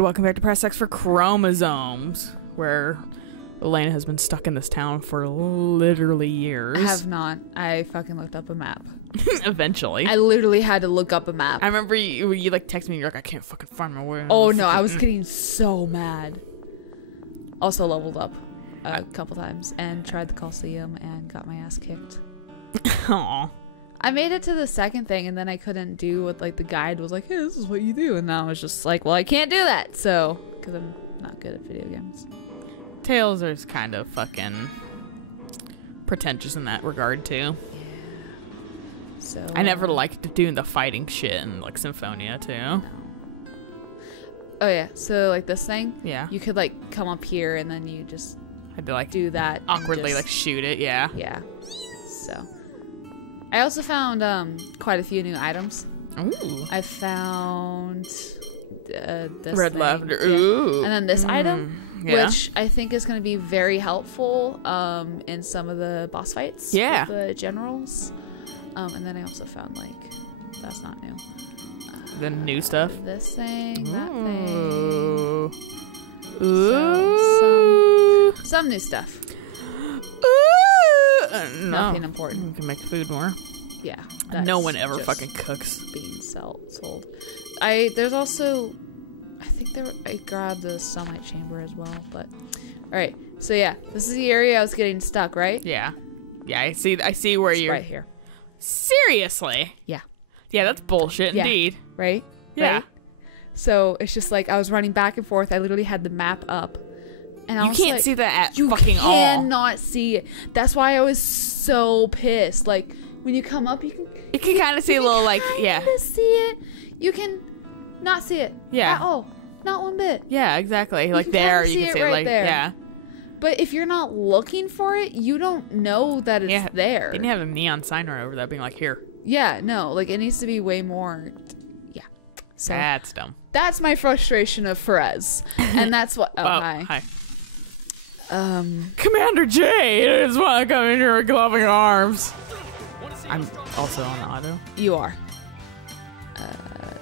And welcome back to Press X for Chromosomes, where Alayna has been stuck in this town for literally years. I have not. I fucking looked up a map. Eventually. I literally had to look up a map. I remember you like text me and you're like, I can't fucking find my way. Oh no, I was getting so mad. Also leveled up a couple times and tried the Coliseum and got my ass kicked. Aw. I made it to the second thing and then I couldn't do what like the guide was like, hey, this is what you do. And now I was just like, well, I can't do that. So, because I'm not good at video games. Tails is kind of fucking pretentious in that regard too. Yeah. So I never liked doing the fighting shit in like Symphonia too. No. Oh yeah, so like this thing, Yeah. you could like come up here and then you just I'd be like do that awkwardly and like just, shoot it, yeah. yeah. So I also found quite a few new items. Ooh. I found this Red thing. lavender. Yeah. Ooh. And then this item, Yeah. which I think is going to be very helpful in some of the boss fights. Yeah. With the generals. And then I also found like that's not new. The new stuff. This thing, that Ooh. thing. Ooh. Some new stuff. Ooh. No. Nothing important. We can make food more. Yeah. No one that's ever just fucking cooks. being sold. There's also, I think I grabbed the sunlight chamber as well. But all right. So yeah, this is the area I was getting stuck, right? Yeah. Yeah, I see where It's you're right here. Seriously? Yeah. Yeah, that's bullshit Yeah. indeed. Right? Yeah. Right? So it's just like I was running back and forth. I literally had the map up. And I You was can't like, see that at you fucking all. cannot see it. That's why I was so pissed. Like when you come up, you can kind of see a little like, yeah. see it. You can not see it. Yeah. At all. Not one bit. Yeah, exactly. Like can there, kinda you see can it see it right like, there. yeah. But if you're not looking for it, you don't know that it's there. Didn't have a neon sign right over that being like, here. Yeah, no. Like it needs to be way more. Yeah. So That's dumb. that's my frustration of Perez. And that's what. Oh, hi. Hi. Commander J is want to come in here with gloving arms. I'm also on auto. You are.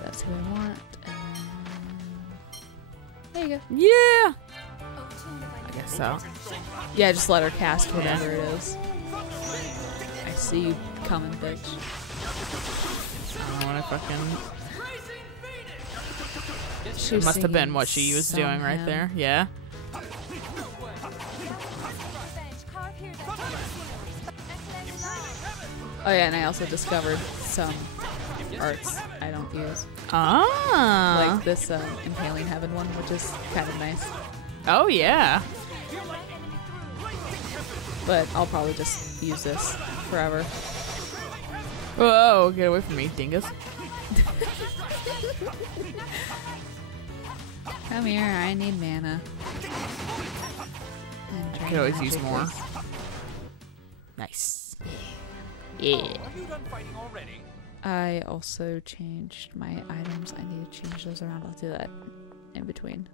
That's who I want. There you go. Yeah. I guess so. Yeah, just let her cast whatever it is. I see you coming, bitch. I don't want to fucking. She It was must have been singing what she was doing right Sunham. there. Yeah. Oh yeah, and I also discovered some arts I don't use. Ah. Like this Impaling Heaven one, which is kind of nice. Oh yeah. But I'll probably just use this forever. Whoa! Get away from me, dingus. Come here, I need mana. I could always use more. Nice. Yeah. I also changed my items. I need to change those around. I'll do that in between.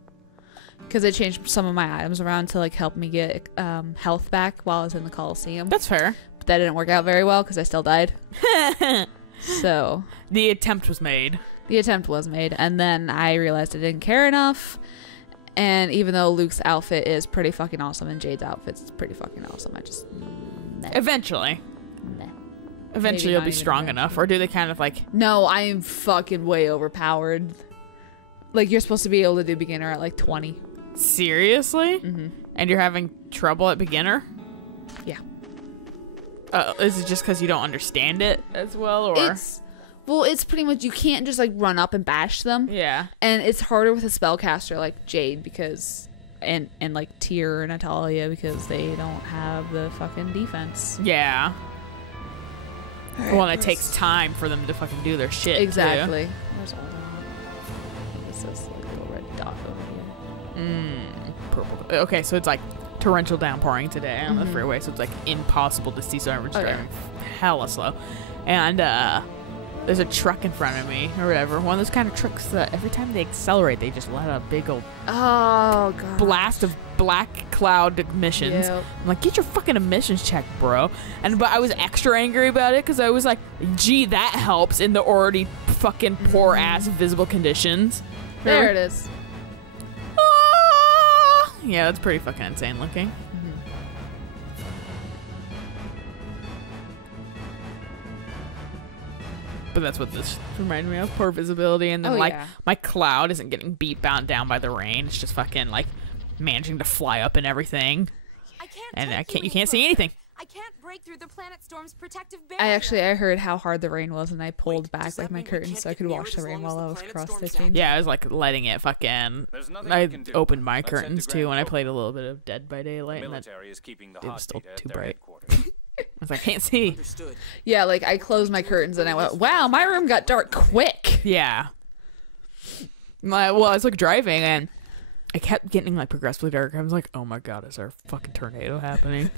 Because I changed some of my items around to like help me get health back while I was in the Coliseum. That's fair. But that didn't work out very well because I still died. So The attempt was made. the attempt was made. And then I realized I didn't care enough. And even though Luke's outfit is pretty fucking awesome and Jade's outfit's pretty fucking awesome, I just... Meh. Eventually. Meh. Eventually Maybe you'll not be even strong eventually. enough. Or do they kind of like... No, I am fucking way overpowered. Like, you're supposed to be able to do beginner at, like, 20. Seriously? Mm-hmm. And you're having trouble at beginner? Yeah. Is it just because you don't understand it as well, or? It's pretty much, you can't just, like, run up and bash them. Yeah. And it's harder with a spellcaster like Jade because... And like, Tyr and Natalia because they don't have the fucking defense. Yeah. Right, Well, and it takes time for them to fucking do their shit, exactly. Where's all that? This is like a little red dot over here. Purple. Okay, so it's like torrential downpouring today on the freeway, so it's like impossible to see, so I'm just driving hella slow. And there's a truck in front of me or whatever. One of those kind of trucks that every time they accelerate, they just let out a big old Oh, God. blast of black cloud emissions. Yep. I'm like, get your fucking emissions checked, bro. But I was extra angry about it because I was like, gee, that helps in the already fucking poor ass visible conditions. There it is. Yeah, that's pretty fucking insane looking. But that's what this reminded me of. Poor visibility. And then, my cloud isn't getting beat down by the rain. It's just fucking, like, managing to fly up and everything. You can't see anything. I can't break through the planet storm's protective barrier. I heard how hard the rain was, and I pulled back, like, my curtains so I could watch the rain while I was cross-stitching. Yeah, I was, like, letting it fucking... I opened my curtains, too, when I played a little bit of Dead by Daylight, and it was still too bright. I was like, I can't see. Yeah, like, I closed my curtains and I went, wow, my room got dark quick. Yeah. I was, like, driving and I kept getting, like, progressively darker. I was like, oh my god, is there a fucking tornado happening?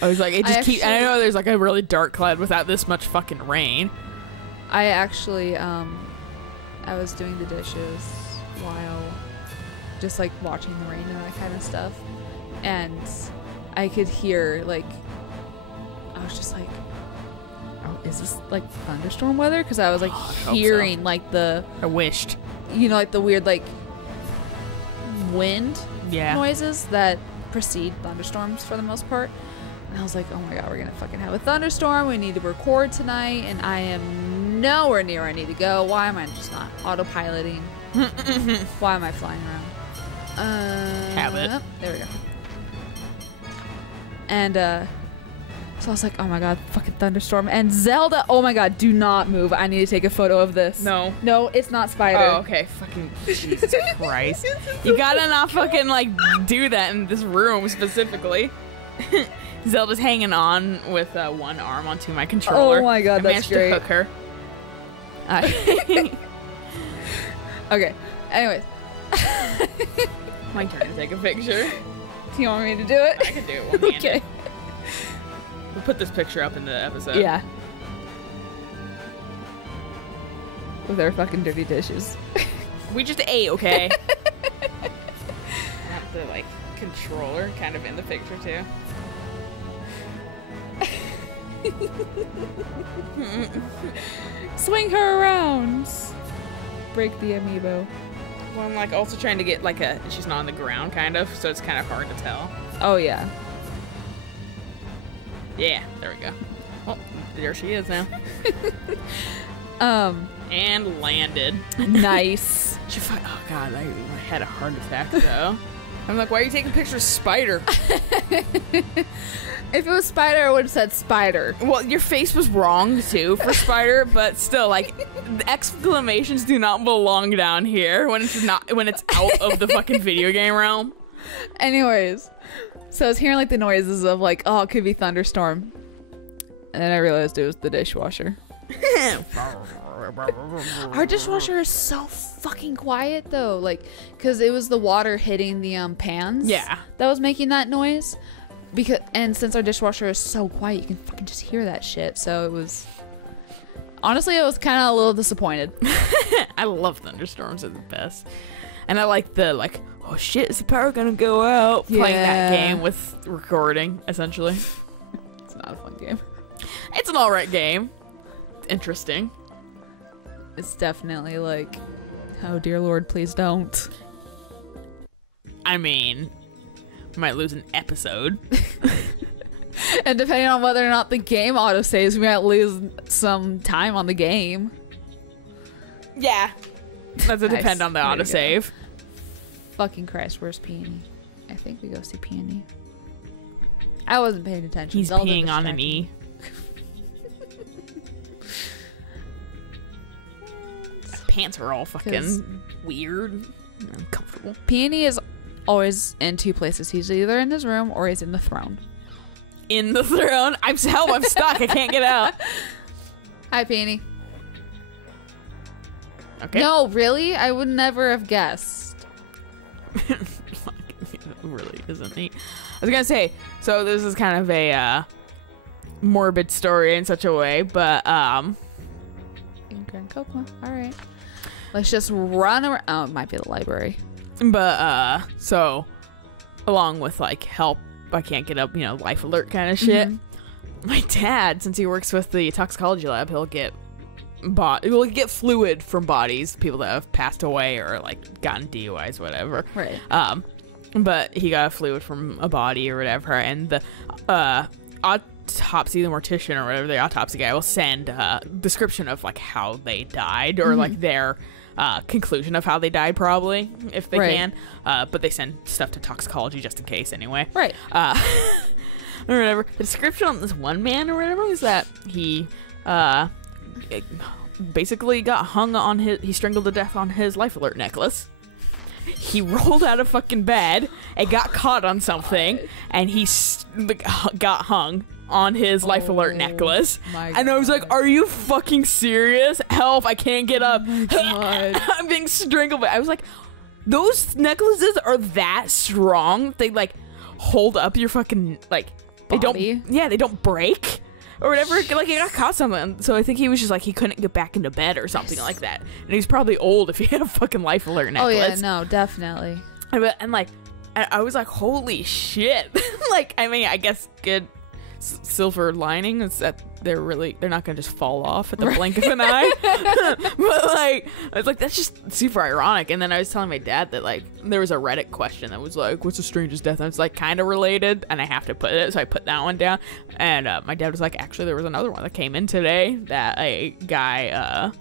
I was like, it just keeps... I know there's, like, a really dark cloud without this much fucking rain. I actually, I was doing the dishes while just, like, watching the rain and that kind of stuff. And I could hear, like... I was just like, oh, is this like thunderstorm weather? Because I was like hearing like I wished. You know, like the weird like wind noises that precede thunderstorms for the most part. And I was like, oh my god, we're gonna fucking have a thunderstorm. We need to record tonight, and I am nowhere near where I need to go. Why am I just not autopiloting? Why am I flying around? Habit. There we go. And so I was like, oh my god, fucking thunderstorm. And Zelda, oh my god, do not move. I need to take a photo of this. No. No, it's not Spider. Oh, okay. Fucking Jesus Christ. You gotta not fucking, like, do that in this room specifically. Zelda's hanging on with one arm onto my controller. Oh my god, that's great. I managed to hook her. Okay. Anyways. My turn to take a picture. Do you want me to do it? I can do it one-handed. Okay. We'll put this picture up in the episode. Yeah. With our fucking dirty dishes. We just ate, okay? Have the, like, controller kind of in the picture, too. Swing her around. Break the amiibo. Well, I'm, like, also trying to get, like, she's not on the ground, kind of, so it's kind of hard to tell. Oh, yeah. Yeah, there we go. Oh, there she is now. And landed. Nice. Oh god, I had a heart attack though. I'm like, why are you taking pictures of Spider? If it was Spider, I would have said Spider. Well, your face was wrong too for Spider, but still, like, the exclamations do not belong down here when it's out of the fucking video game realm. Anyways. So I was hearing like the noises of like, oh, it could be thunderstorm. And then I realized it was the dishwasher. Our dishwasher is so fucking quiet though. Like, cause it was the water hitting the pans. Yeah. That was making that noise. And since our dishwasher is so quiet, you can fucking just hear that shit. So it was, honestly, I was kind of a little disappointed. I love thunderstorms, they're the best. And I like the, like, oh shit, is the power gonna go out? Yeah. Playing that game with recording, essentially. It's not a fun game. It's an alright game. It's interesting. It's definitely like, oh dear lord, please don't. I mean, we might lose an episode. And depending on whether or not the game autosaves, we might lose some time on the game. Yeah. That's a depend on the autosave. Fucking Christ, where's Peony? I think we go see Peony. I wasn't paying attention. He's peeing on an E. My pants are all fucking weird and uncomfortable. Peony is always in two places. He's either in his room or he's in the throne. In the throne? I'm stuck. I can't get out. Hi, Peony. Okay. No, really? I would never have guessed. It really isn't neat. I was gonna say, so this is kind of a morbid story in such a way, but in Grand Copma. Alright. Let's just run around. Oh, it might be the library. But so along with like help, I can't get up, life alert kind of shit. My dad, since he works with the toxicology lab, he'll get fluid from bodies, people that have passed away or like gotten DUIs, whatever. Right. but he got a fluid from a body or whatever, and the autopsy, the mortician or whatever, the autopsy guy will send a description of like how they died or like their conclusion of how they died, probably, if they can. But they send stuff to toxicology just in case anyway. Right. Or whatever. The description on this one man or whatever is that he basically got hung on he strangled to death on his life alert necklace. He rolled out of fucking bed and got caught on something, and he got hung on his life alert necklace. And I was like, are you fucking serious? Help, I can't get up. I'm being strangled. I was like, those necklaces are that strong? They like hold up your fucking like Body. they don't break or whatever. Like he got caught something, so I think he was just like he couldn't get back into bed or something like that. And he's probably old if he had a fucking life alert necklace. Oh yeah, no, definitely. And like I was like, holy shit. Like, I mean, I guess good silver lining is that they're not gonna just fall off at the blink of an eye. But like, I was like, that's just super ironic. And then I was telling my dad that like there was a Reddit question that was like, what's the strangest death? And it's like kind of related, and I have to put it, so I put that one down. And my dad was like, actually, there was another one that came in today that a guy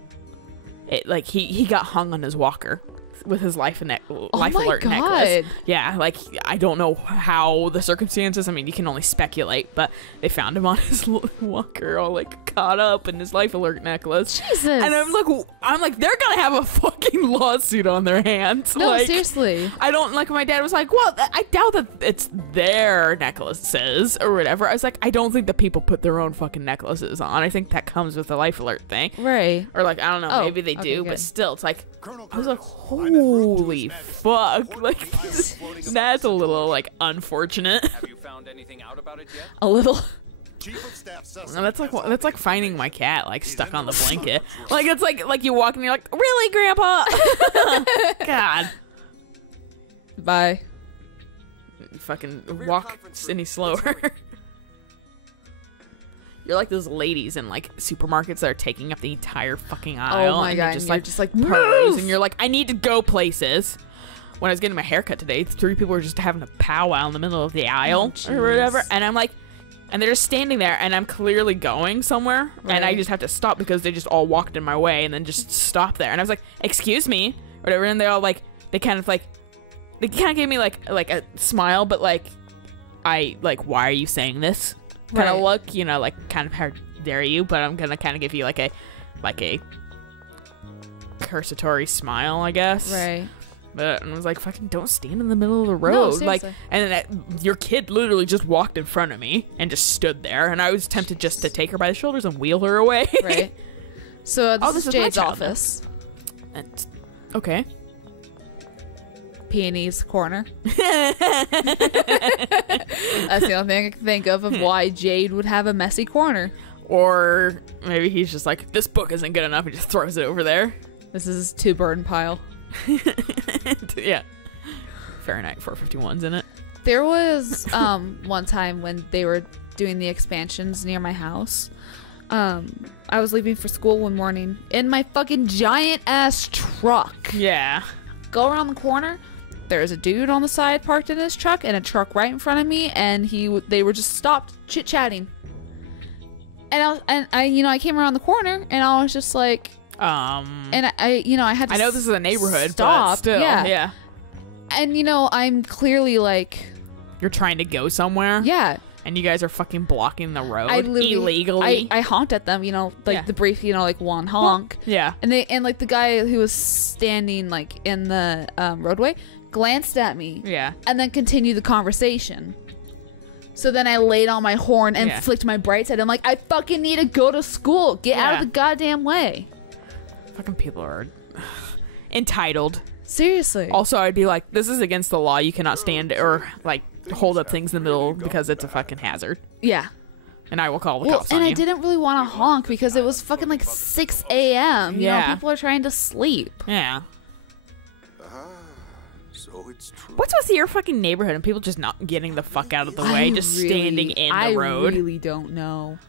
he got hung on his walker with his life alert necklace. Yeah, like I don't know how the circumstances. I mean, you can only speculate, but they found him on his walker, all like caught up in his life alert necklace. Jesus. And I'm like, they're gonna have a fucking lawsuit on their hands. No, like, seriously. I don't like. My dad was like, well, I doubt that it's their necklaces or whatever. I was like, I don't think that people put their own fucking necklaces on. I think that comes with the life alert thing, Right. or like I don't know, Oh, maybe they okay, do, good. but still, it's like I was like, holy fuck, like that's a little like unfortunate. Have you found anything out about it yet? A little. And that's like finding my cat like stuck on the blanket. Like it's like you walk and you're like, really, Grandpa? God. Bye. You fucking walk any slower. You're like those ladies in like supermarkets that are taking up the entire fucking aisle. Oh my and god, you're just like purrs, and you're like, I need to go places. When I was getting my haircut today, 3 people were just having a powwow in the middle of the aisle or whatever, and I'm like, and they're just standing there, and I'm clearly going somewhere, and I just have to stop because they just all walked in my way and then just stopped there, and I was like, excuse me, or whatever, and they're all like, they kind of gave me like a smile, but like, why are you saying this? Kind of look, you know, like kind of how dare you, but I'm gonna kind of give you like a cursatory smile, I guess. Right. But I was like, fucking don't stand in the middle of the road. No, like, and then your kid literally just walked in front of me and just stood there, and I was tempted just to take her by the shoulders and wheel her away. Right. So this this is is my Jade's child office. And, okay. Peony's corner. That's the only thing I can think of why Jade would have a messy corner. Or maybe he's just like, this book isn't good enough, and just throws it over there. This is his 2-burden pile. Yeah. Fahrenheit 451's in it. There was one time when they were doing the expansions near my house. I was leaving for school one morning in my fucking giant ass truck. Yeah. Go around the corner. There's a dude on the side parked in his truck, and a truck right in front of me, and they were just stopped chit chatting. And I came around the corner, and I was just like, and I had to I know this is a neighborhood, stop. but still, yeah. And I'm clearly like, You're trying to go somewhere. yeah. And you guys are fucking blocking the road I literally, illegally. I honked at them, the brief, like one honk. Yeah. And like the guy who was standing like in the roadway glanced at me. Yeah. And then continued the conversation. So then I laid on my horn and flicked my bright side. I'm like, I fucking need to go to school. Get out of the goddamn way. Fucking people are entitled. Seriously. Also, I'd be like, this is against the law. You cannot stand or like hold up things in the middle because it's a fucking hazard. Yeah. And I will call the cops on and you. I didn't really want to honk because it was fucking like 6 a.m. You know, people are trying to sleep. Yeah. So it's true. What's with your fucking neighborhood and people just not getting the fuck out of the way, just standing in the road? I really don't know.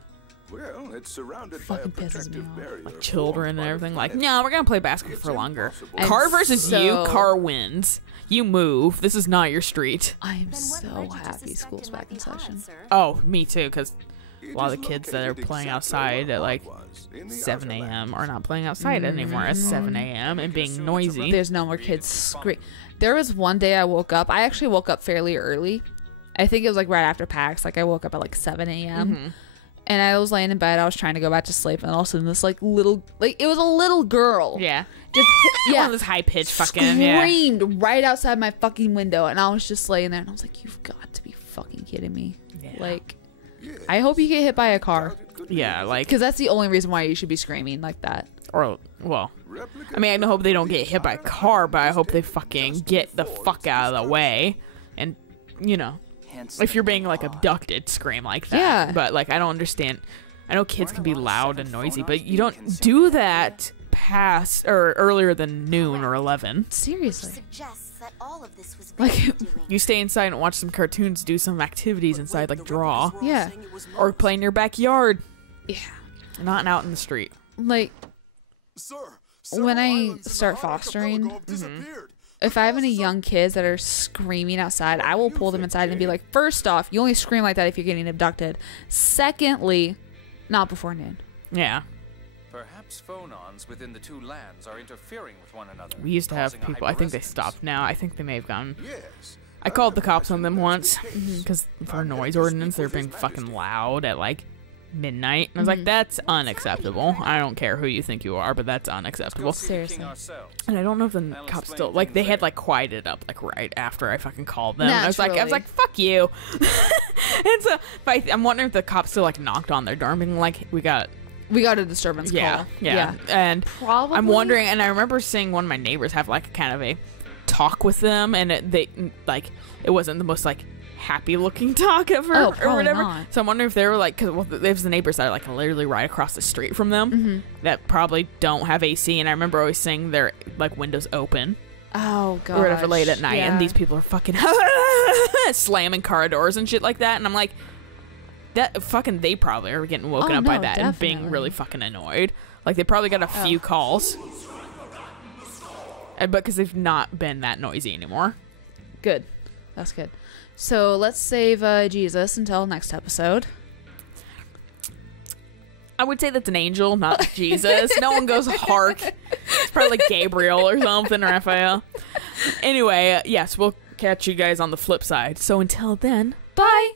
Well, it's surrounded Fucking by a pisses me protective off. barrier. Like children and formed by the everything. Like, planets. no, we're gonna play basketball for It's longer. impossible. And Car versus you, so- car wins. You move. This is not your street. I am Then what so led you to happy suspect school's it back might in be Holland, session. sir? Oh, me too, because It a lot is of the kids that are located playing exactly outside where at like Hogwarts was, in the 7 Outer a.m. Lands. are not playing outside anymore at 7 a.m. and being noisy. There's no more kids scream. There was one day I woke up. I actually woke up fairly early. I think it was like right after PAX. Like I woke up at like 7 a.m. And I was laying in bed. I was trying to go back to sleep, and all of a sudden this like little, like it was a little girl. Yeah. Just One yeah. of those high pitched fucking. Yeah. Screamed right outside my fucking window, and I was just laying there, and I was like, "You've got to be fucking kidding me!" Yeah. Like, I hope you get hit by a car, Yeah, like, because that's the only reason why you should be screaming like that. or, well, I mean, I hope they don't get hit by a car, but I hope they fucking get the fuck out of the way. And, you know, if you're being, like, abducted, scream like that. Yeah. But, like, I don't understand. I know kids can be loud and noisy, but you don't do that past or earlier than noon or 11. Seriously, Suggests that all of this was Like- Bailey's doing. You stay inside and watch some cartoons, do some activities inside, like draw. Yeah. Or play in your backyard, yeah. not out in the street. Like when I start fostering, if I have any young kids that are screaming outside, I will pull them inside and be like, first off, you only scream like that if you're getting abducted. Secondly, not before noon. Yeah. Perhaps phonons within the two lands are interfering with one another. We used to have causing a people. I think they hyperresonance. stopped now. I think they may have gone. Yes. I called the cops on them once because for a noise ordinance, they're being fucking loud at like midnight. And I was like, that's unacceptable. I don't care who you think you are, but that's unacceptable. Seriously. And I don't know if the cops still like they had like quieted up like right after I fucking called them. I was Naturally. like, fuck you. And so, but I'm wondering if the cops still like knocked on their door and being like, we got a disturbance call. yeah. And Probably. I'm wondering, and I remember seeing one of my neighbors have like kind of a talk with them, and it wasn't the most like happy looking talk ever Oh, or probably whatever. not. So I'm wondering if they were like, because there's the neighbors that are like literally right across the street from them that probably don't have AC, and I remember always seeing their like windows open Oh god. or whatever late at night, yeah. and these people are fucking slamming car doors and shit like that, and I'm like, that fucking they probably are getting woken Oh, up by no, that and being definitely. really fucking annoyed. Like they probably got a few calls, but because they've not been that noisy anymore. Good. That's good. So let's save Jesus until next episode. I would say that's an angel, not Jesus. No one goes hark. It's probably like Gabriel or something, or Raphael. Anyway, yes, we'll catch you guys on the flip side. So until then, bye.